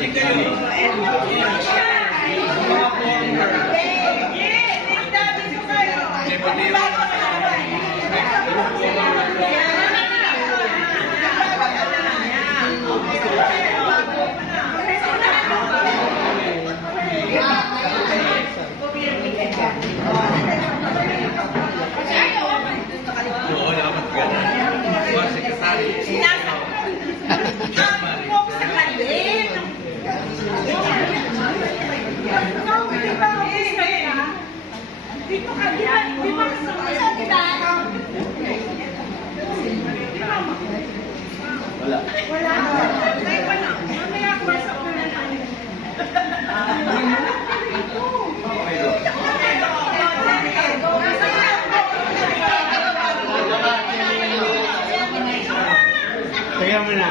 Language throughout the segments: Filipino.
Balik kayo. Mga former. Oo, dapat ganun. Mga sekretary. Dito ka, di ba sa kita? Wala. Wala. Ay, wala. Mamaya ako sa una namin. Kaya mo na,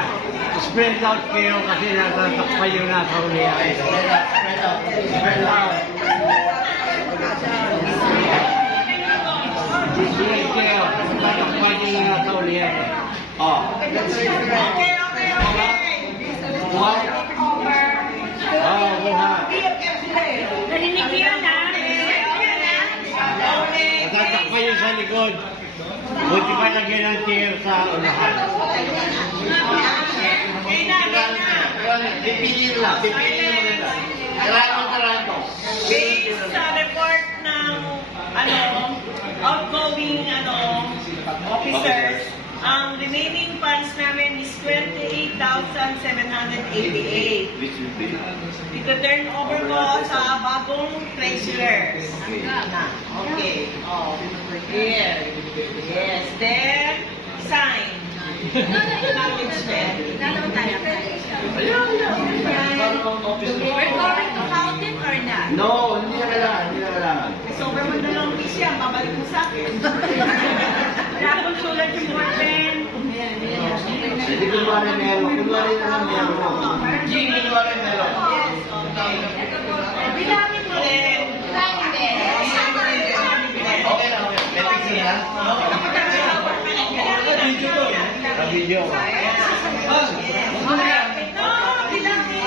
spread out kayo kasi natatakpa yun na sa ulihan. Spread out. Spread out. Spread kayo, natatakpa yun na sa ulihan. Oh. Okay. Buhat. Oh, buhat. Narinig yun, ha? Natatakpa yun sa likod. Buti pa lagyan ng chair sa unahan. Pipili lang maganda. Taranto. Based sa report ng outgoing officers, ang remaining funds namin is 28,788. Ito-turn over ko sa bagong treasurer. Okay. Oh. Here. Yes. Then, sign. Acknowledgement. We're going to count it or not? No, hindi na kailangan. Sobrang mo na lang piece yan, babalik mo sa akin. Wala akong sulat yung boyfriend. Hindi kunwari meron. Kunwari na lang meron. Kunwari meron. Yes, okay. Bilangin mo rin. Okay na. May picture na? Video. No, bilangin.